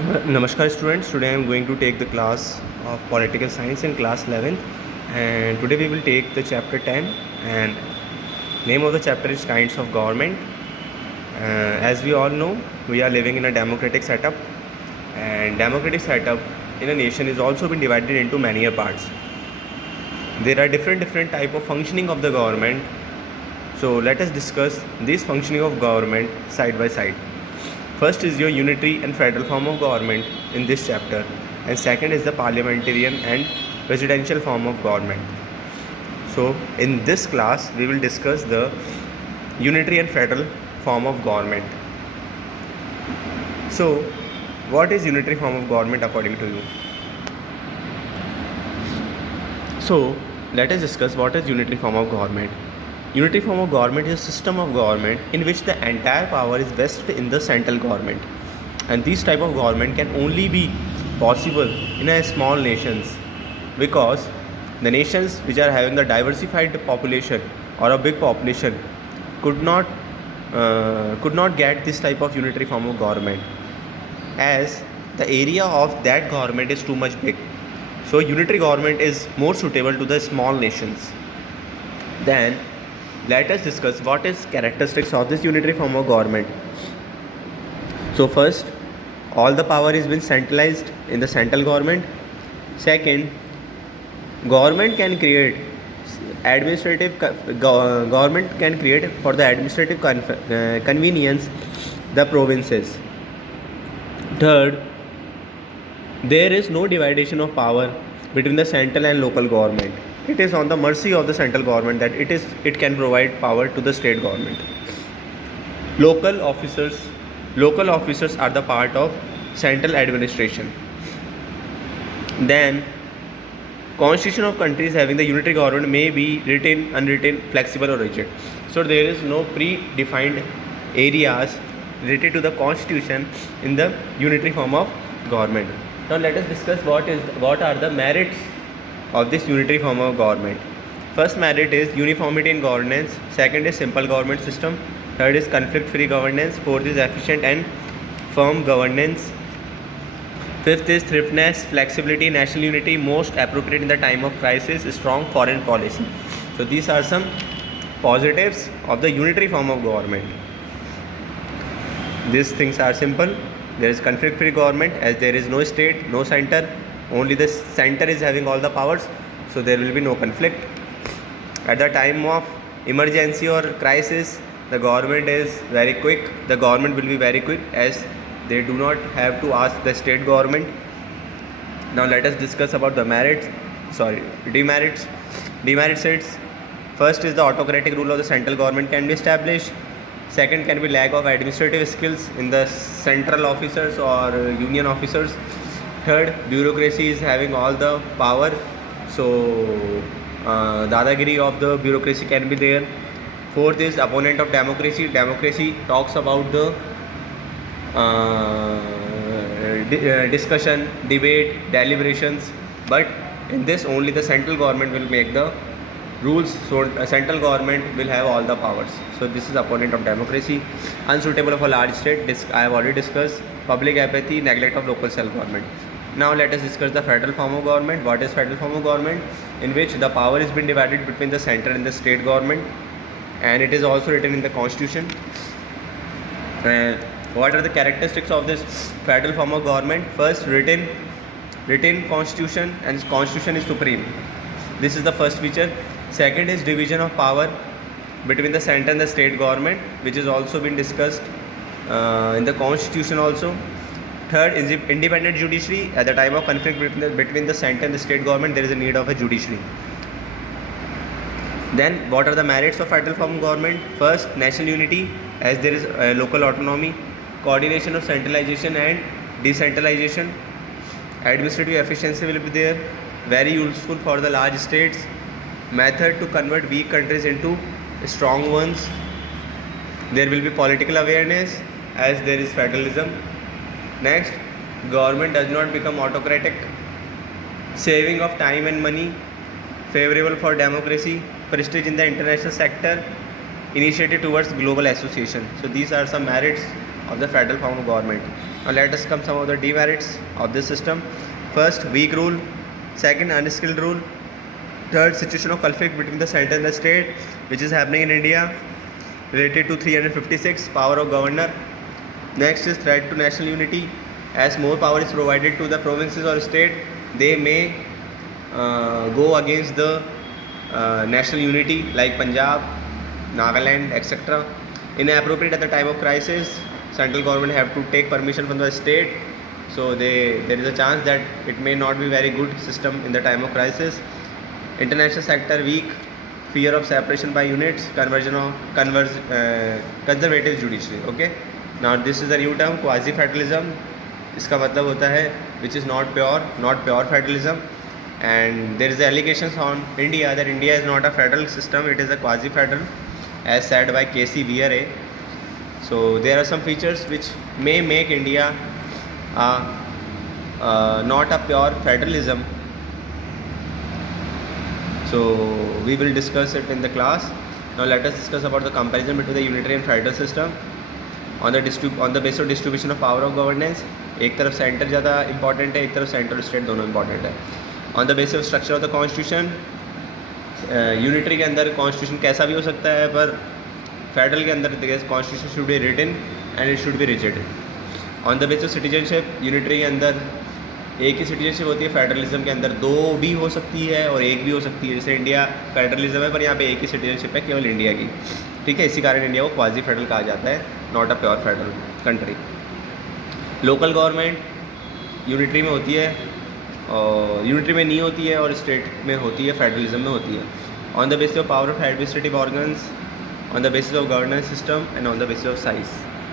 Namaskar students, today I am going to take the class of political science in class 11th, and today we will take the chapter 10, and name of the chapter is kinds of government. As we all know, we are living in a democratic setup, and democratic setup in a nation is also been divided into many parts. There are different type of functioning of the government, so let us discuss this functioning of government side by side. First is your unitary and federal form of government in this chapter, and second is the parliamentarian and presidential form of government. So in this class we will discuss the unitary and federal form of government. So what is unitary form of government according to you? So let us discuss what is unitary form of government. Unitary form of government is a system of government in which the entire power is vested in the central government, and this type of government can only be possible in a small nations, because the nations which are having the diversified population or a big population could not get this type of unitary form of government, as the area of that government is too much big. So unitary government is more suitable to the small nations. Then let us discuss what is characteristics of this unitary form of government. So first, all the power is been centralized in the central government. Second, government can create government can create for the administrative convenience the provinces. Third, there is no division of power between the central and local government. It is on the mercy of the central government that it can provide power to the state government. Local officers are the part of central administration. Then constitution of countries having the unitary government may be written, unwritten, flexible or rigid. So there is no predefined areas related to the constitution in the unitary form of government. Now let us discuss what are the merits of this unitary form of government. First merit is uniformity in governance. Second is simple government system. Third is conflict-free governance. Fourth is efficient and firm governance. Fifth is thriftness, flexibility, national unity, most appropriate in the time of crisis, strong foreign policy. So these are some positives of the unitary form of government. These things are simple. There is conflict-free government, as there is no state, no center. Only the center is having all the powers, so there will be no conflict. At the time of emergency or crisis, the government is very quick. The government will be very quick, as they do not have to ask the state government. Now let us discuss about the demerits. Demerits is, first is the autocratic rule of the central government can be established. Second can be lack of administrative skills in the central officers or union officers. Third, bureaucracy is having all the power, so dadagiri of the bureaucracy can be there. Fourth is opponent of democracy. Democracy talks about the discussion, debate, deliberations, but in this only the central government will make the rules, so central government will have all the powers. So this is opponent of democracy. Unsuitable of a large state, I have already discussed. Public apathy, neglect of local self-government. Now let us discuss the federal form of government. What is federal form of government? In which the power has been divided between the center and the state government, and it is also written in the constitution. What are the characteristics of this federal form of government? First, written constitution, and constitution is supreme. This is the first feature. Second is division of power between the center and the state government, which is also been discussed in the constitution also. Third is independent judiciary. At the time of conflict between the center and the state government, there is a need of a judiciary. Then what are the merits of federal form of government? First, national unity, as there is local autonomy. Coordination of centralization and decentralization. Administrative efficiency will be there, very useful for the large states. Method to convert weak countries into strong ones. There will be political awareness, as there is federalism. Next, government does not become autocratic. Saving of time and money, favorable for democracy, prestige in the international sector, initiative towards global association. So these are some merits of the federal form of government. Now let us come some of the demerits of this system. First, weak rule. Second, unskilled rule. Third, situation of conflict between the center and the state, which is happening in India, related to 356, power of governor. Next is threat to national unity. As more power is provided to the provinces or state, they may go against the national unity, like Punjab, Nagaland, etc. Inappropriate at the time of crisis. Central government have to take permission from the state, so there is a chance that it may not be very good system in the time of crisis. International sector weak, fear of separation by units, conservative judiciary. Okay, now this is the new term, quasi federalism. इसका मतलब होता है which is not pure federalism, and there is the allegations on India that India is not a federal system, it is a quasi federal, as said by K.C. Vieira. So there are some features which may make India not a pure federalism. So we will discuss it in the class. Now let us discuss about the comparison between the unitary and federal system on the basis of distribution of power of governance. एक तरफ centre ज़्यादा important है, एक तरफ central state दोनों important है. On the basis of structure of the constitution, unitary के अंदर कॉन्स्टिट्यूशन कैसा भी हो सकता है, पर फेडरल के अंदर constitution should be written and it should be rigid. On the basis of citizenship, unitary के अंदर एक ही सिटीजनशिप होती है, फेडरलिज्म के अंदर दो भी हो सकती है और एक भी हो सकती है. जैसे इंडिया फेडरलिज्म है, पर यहाँ पे एक ही सिटीजनशिप है केवल इंडिया की. ठीक है, इसी कारण इंडिया को क्वाजी फेडरल कहा जाता है, not a pure federal country. Local government unitary में होती है और यूनिटरी में नहीं होती है, और स्टेट में होती है, फेडरलिज्म में होती है. On the basis of power of administrative organs, on the basis of governance system and on the basis of size.